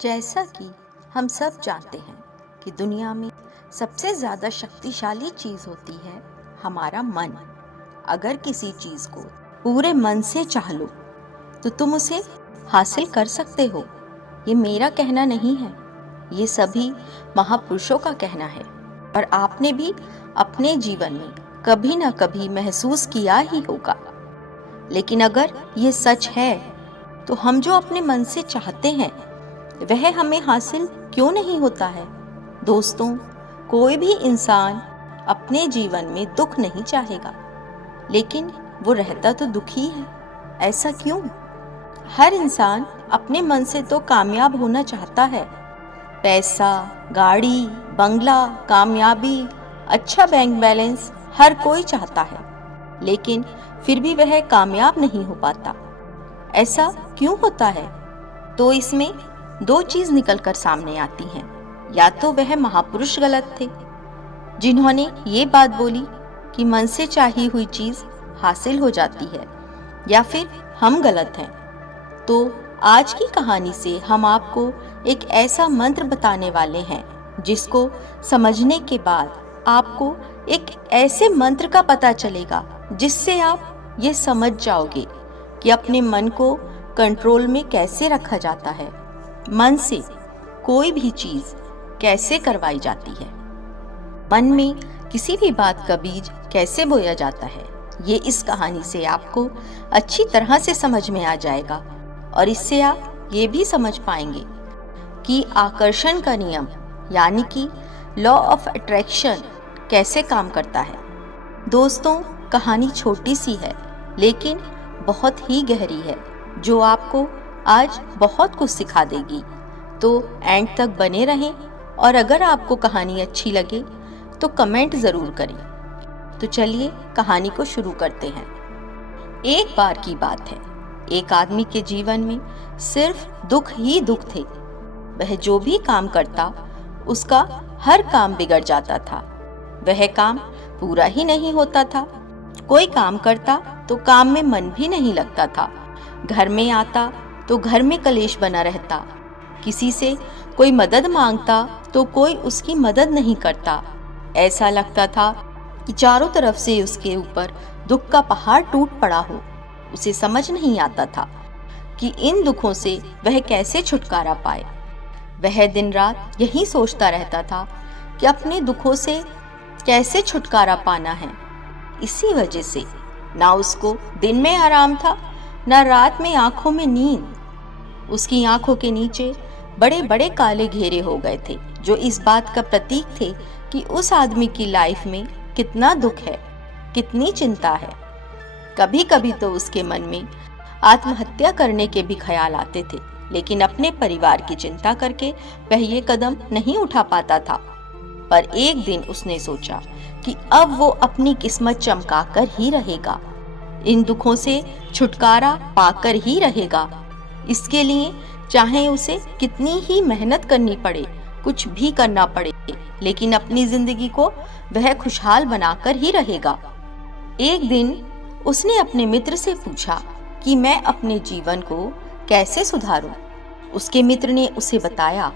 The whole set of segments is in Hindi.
जैसा कि हम सब जानते हैं कि दुनिया में सबसे ज़्यादा शक्तिशाली चीज़ होती है हमारा मन। अगर किसी चीज़ को पूरे मन से चाह लो तो तुम उसे हासिल कर सकते हो। ये मेरा कहना नहीं है, ये सभी महापुरुषों का कहना है और आपने भी अपने जीवन में कभी ना कभी महसूस किया ही होगा। लेकिन अगर ये सच है तो हम जो अपने मन से चाहते हैं वह हमें हासिल क्यों नहीं होता है? दोस्तों, कोई भी इंसान अपने जीवन में दुख नहीं चाहेगा, लेकिन वो रहता तो दुखी है। ऐसा क्यों? हर इंसान अपने मन से तो कामयाब होना चाहता है। पैसा, गाड़ी, बंगला, कामयाबी, अच्छा बैंक बैलेंस हर कोई चाहता है, लेकिन फिर भी वह कामयाब नहीं हो पाता। ऐसा क्यों होता है? तो इसमें दो चीज निकलकर सामने आती हैं। या तो वह महापुरुष गलत थे जिन्होंने ये बात बोली कि मन से चाही हुई चीज हासिल हो जाती है, या फिर हम गलत हैं। तो आज की कहानी से हम आपको एक ऐसा मंत्र बताने वाले हैं जिसको समझने के बाद आपको एक ऐसे मंत्र का पता चलेगा जिससे आप ये समझ जाओगे कि अपने मन को कंट्रोल में कैसे रखा जाता है, मन से कोई भी चीज कैसे करवाई जाती है, मन में किसी भी बात का बीज कैसे बोया जाता है। ये इस कहानी से आपको अच्छी तरह से समझ में आ जाएगा और इससे आप ये भी समझ पाएंगे कि आकर्षण का नियम यानी कि लॉ ऑफ अट्रैक्शन कैसे काम करता है। दोस्तों, कहानी छोटी सी है लेकिन बहुत ही गहरी है जो आपको आज बहुत कुछ सिखा देगी। तो एंड तक बने रहें और अगर आपको कहानी अच्छी लगे तो कमेंट ज़रूर करें। तो चलिए कहानी को शुरू करते हैं। एक बार की बात है, एक आदमी के जीवन में सिर्फ दुख ही दुख थे। वह जो भी काम करता उसका हर काम बिगड़ जाता था। वह काम पूरा ही नहीं होता था। कोई काम करता तो काम में मन भी नहीं लगता था। घर में आता तो घर में कलेश बना रहता। किसी से कोई मदद मांगता तो कोई उसकी मदद नहीं करता। ऐसा लगता था कि चारों तरफ से उसके ऊपर दुख का पहाड़ टूट पड़ा हो। उसे समझ नहीं आता था कि इन दुखों से वह कैसे छुटकारा पाए। वह दिन रात यही सोचता रहता था कि अपने दुखों से कैसे छुटकारा पाना है। इसी वजह से ना उसको दिन में आराम था, ना रात में आंखों में नींद। उसकी आंखों के नीचे बड़े बड़े काले घेरे हो गए थे जो इस बात का प्रतीक थे कि उस आदमी की लाइफ में कितना दुख है, कितनी चिंता है। कभी कभी तो उसके मन में आत्महत्या करने के भी ख्याल आते थे, लेकिन अपने परिवार की चिंता करके वह ये कदम नहीं उठा पाता था। पर एक दिन उसने सोचा कि अब वो अपनी किस्मत चमकाकर ही रहेगा, इन दुखों से छुटकारा पाकर ही रहेगा। इसके लिए चाहे उसे कितनी ही मेहनत करनी पड़े, कुछ भी करना पड़े, लेकिन अपनी जिंदगी को वह खुशहाल बनाकर ही रहेगा। एक दिन उसने अपने मित्र से पूछा कि मैं अपने जीवन को कैसे सुधारूं। उसके मित्र ने उसे बताया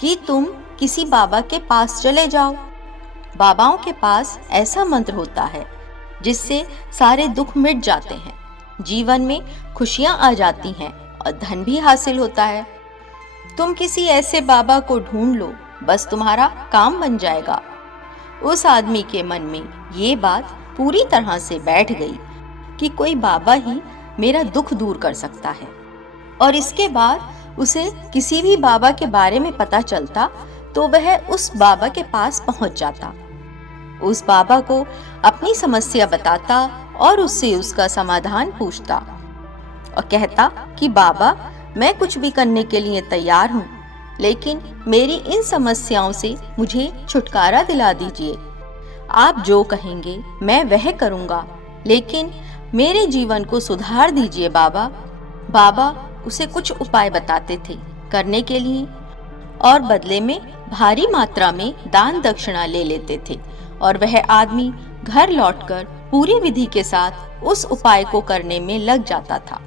कि तुम किसी बाबा के पास चले जाओ। बाबाओं के पास ऐसा मंत्र होता है जिससे सारे दुख मिट जाते हैं, जीवन में खुशियां आ जाती हैं और धन भी हासिल होता है। तुम किसी ऐसे बाबा को ढूंढ लो, बस तुम्हारा काम बन जाएगा। उस आदमी के मन में ये बात पूरी तरह से बैठ गई कि कोई बाबा ही मेरा दुख दूर कर सकता है। और इसके बाद उसे किसी भी बाबा के बारे में पता चलता तो वह उस बाबा के पास पहुंच जाता, उस बाबा को अपनी समस्या बताता और उससे उसका समाधान पूछता और कहता कि बाबा, मैं कुछ भी करने के लिए तैयार हूँ, लेकिन मेरी इन समस्याओं से मुझे छुटकारा दिला दीजिए। आप जो कहेंगे मैं वह करूँगा, लेकिन मेरे जीवन को सुधार दीजिए बाबा। बाबा उसे कुछ उपाय बताते थे करने के लिए और बदले में भारी मात्रा में दान दक्षिणा ले लेते थे और वह आदमी घर लौटकर पूरी विधि के साथ उस उपाय को करने में लग जाता था।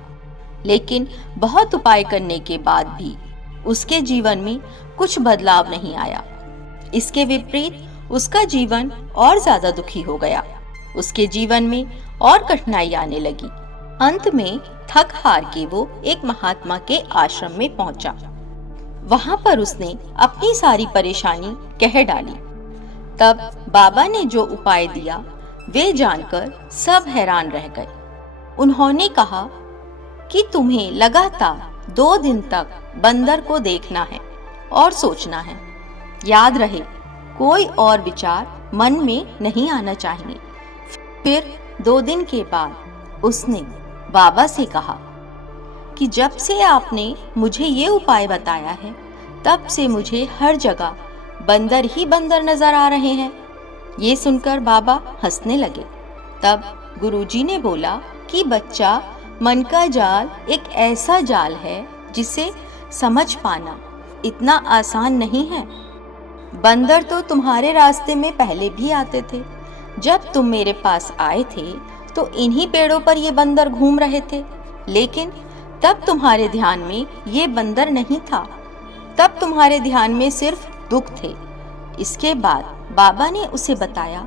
लेकिन बहुत उपाय करने के बाद भी उसके जीवन में कुछ बदलाव नहीं आया। इसके विपरीत उसका जीवन और ज्यादा दुखी हो गया। उसके जीवन में और कठिनाई आने लगी। अंत में थक हार के वो एक महात्मा के आश्रम में पहुंचा। वहां पर उसने अपनी सारी परेशानी कह डाली। तब बाबा ने जो उपाय दिया वे जानकर सब हैरान रह गए। उन्होंने कहा कि तुम्हें लगातार 2 दिन तक बंदर को देखना है और सोचना है। याद रहे, कोई और विचार मन में नहीं आना चाहिए। फिर 2 दिन के बाद उसने बाबा से कहा कि जब से आपने मुझे ये उपाय बताया है तब से मुझे हर जगह बंदर ही बंदर नजर आ रहे हैं। ये सुनकर बाबा हंसने लगे। तब गुरुजी ने बोला कि बच्चा, मन का जाल एक ऐसा जाल है जिसे समझ पाना इतना आसान नहीं है। बंदर तो तुम्हारे रास्ते में पहले भी आते थे। जब तुम मेरे पास आए थे तो इन्हीं पेड़ों पर ये बंदर घूम रहे थे, लेकिन तब तुम्हारे ध्यान में ये बंदर नहीं था। तब तुम्हारे ध्यान में सिर्फ दुख थे। इसके बाद बाबा ने उसे बताया,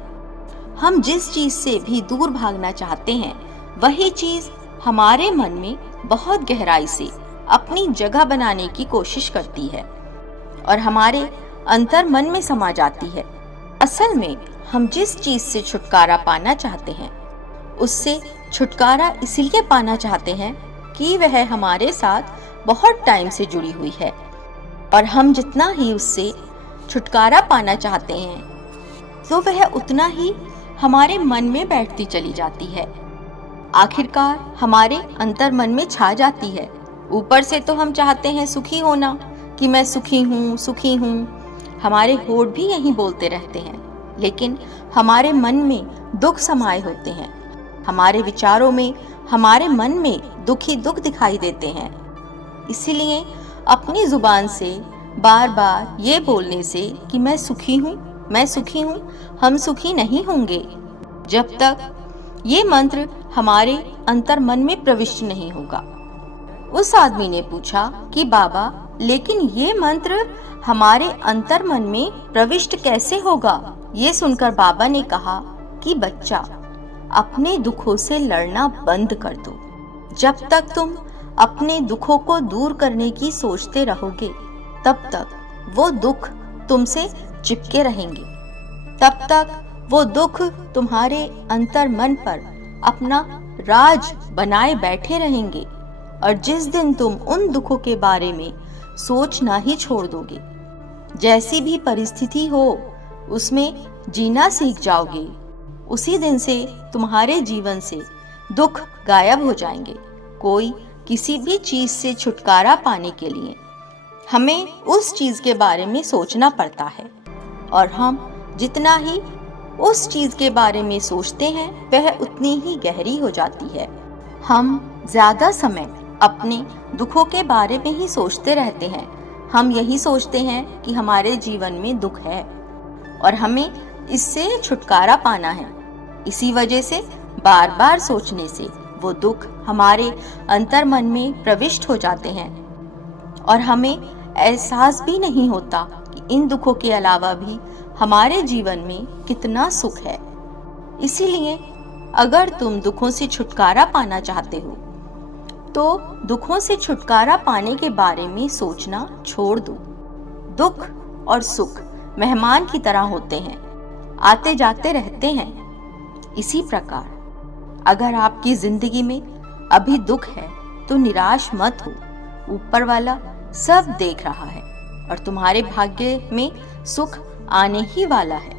हम जिस चीज से भी दूर भागना चाहते हैं वही चीज हमारे मन में बहुत गहराई से अपनी जगह बनाने की कोशिश करती है और हमारे अंतर मन में समा जाती है। असल में हम जिस चीज से छुटकारा पाना चाहते हैं उससे छुटकारा इसलिए पाना चाहते हैं कि वह हमारे साथ बहुत टाइम से जुड़ी हुई है और हम जितना ही उससे छुटकारा पाना चाहते हैं तो वह उतना ही हमारे मन में बैठती चली जाती है। आखिरकार हमारे अंतर मन में छा जाती है। ऊपर से तो हम चाहते हैं सुखी होना, कि मैं सुखी हूँ सुखी हूँ। हमारे होठ भी यही बोलते रहते हैं, लेकिन हमारे मन में दुख समाये होते हैं। हमारे विचारों में, हमारे मन में दुखी दुख दिखाई देते हैं। इसीलिए अपनी जुबान से बार बार ये बोलने से कि मैं सुखी हूँ, मैं सुखी हूँ, हम सुखी नहीं होंगे जब तक ये मंत्र हमारे अंतर मन में प्रविष्ट नहीं होगा। उस आदमी ने पूछा कि बाबा, लेकिन ये मंत्र हमारे अंतर मन में प्रविष्ट कैसे होगा? ये सुनकर बाबा ने कहा कि बच्चा, अपने दुखों से लड़ना बंद कर दो। जब तक तुम अपने दुखों को दूर करने की सोचते रहोगे तब तक वो दुख तुमसे चिपके रहेंगे। तब तक वो दुख तुम्हारे अंतर मन पर अपना राज बनाए बैठे रहेंगे और जिस दिन तुम उन दुखों के बारे में सोचना ही छोड़ दोगे, जैसी भी परिस्थिति हो उसमें जीना सीख जाओगे, उसी दिन से तुम्हारे जीवन से दुख गायब हो जाएंगे। कोई किसी भी चीज से छुटकारा पाने के लिए हमें उस चीज के बारे में सोचना पड़ता है और हम जितना ही उस चीज के बारे में सोचते हैं वह उतनी ही गहरी हो जाती है। हम ज्यादा समय अपने दुखों के बारे में ही सोचते रहते हैं। हम यही सोचते हैं कि हमारे जीवन में दुख है और हमें इससे छुटकारा पाना है। इसी वजह से बार बार सोचने से वो दुख हमारे अंतर मन में प्रविष्ट हो जाते हैं और हमें एहसास भी नहीं होता कि इन दुखों के अलावा भी हमारे जीवन में कितना सुख है। इसीलिए अगर तुम दुखों से छुटकारा पाना चाहते हो तो दुखों से छुटकारा पाने के बारे में सोचना छोड़ दो। दुख और सुख मेहमान की तरह होते हैं, आते जाते रहते हैं। इसी प्रकार अगर आपकी जिंदगी में अभी दुख है तो निराश मत हो। ऊपर वाला सब देख रहा है और तुम्हारे भाग्य में सुख आने ही वाला है।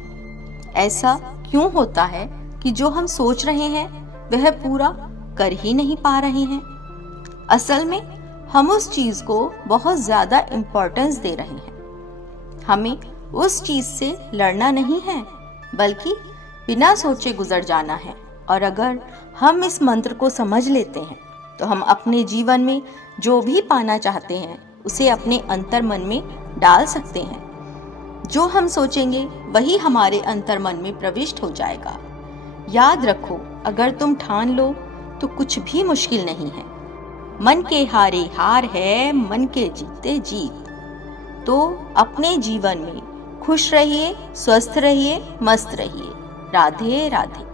ऐसा क्यों होता है कि जो हम सोच रहे हैं वह पूरा कर ही नहीं पा रहे हैं? असल में हम उस चीज को बहुत ज्यादा इम्पोर्टेंस दे रहे हैं। हमें उस चीज से लड़ना नहीं है, बल्कि बिना सोचे गुजर जाना है। और अगर हम इस मंत्र को समझ लेते हैं तो हम अपने जीवन में जो भी पाना चाहते हैं उसे अपने अंतर मन में डाल सकते हैं। जो हम सोचेंगे वही हमारे अंतर मन में प्रविष्ट हो जाएगा। याद रखो, अगर तुम ठान लो तो कुछ भी मुश्किल नहीं है। मन के हारे हार है, मन के जीते जीत। तो अपने जीवन में खुश रहिए, स्वस्थ रहिए, मस्त रहिए। राधे राधे।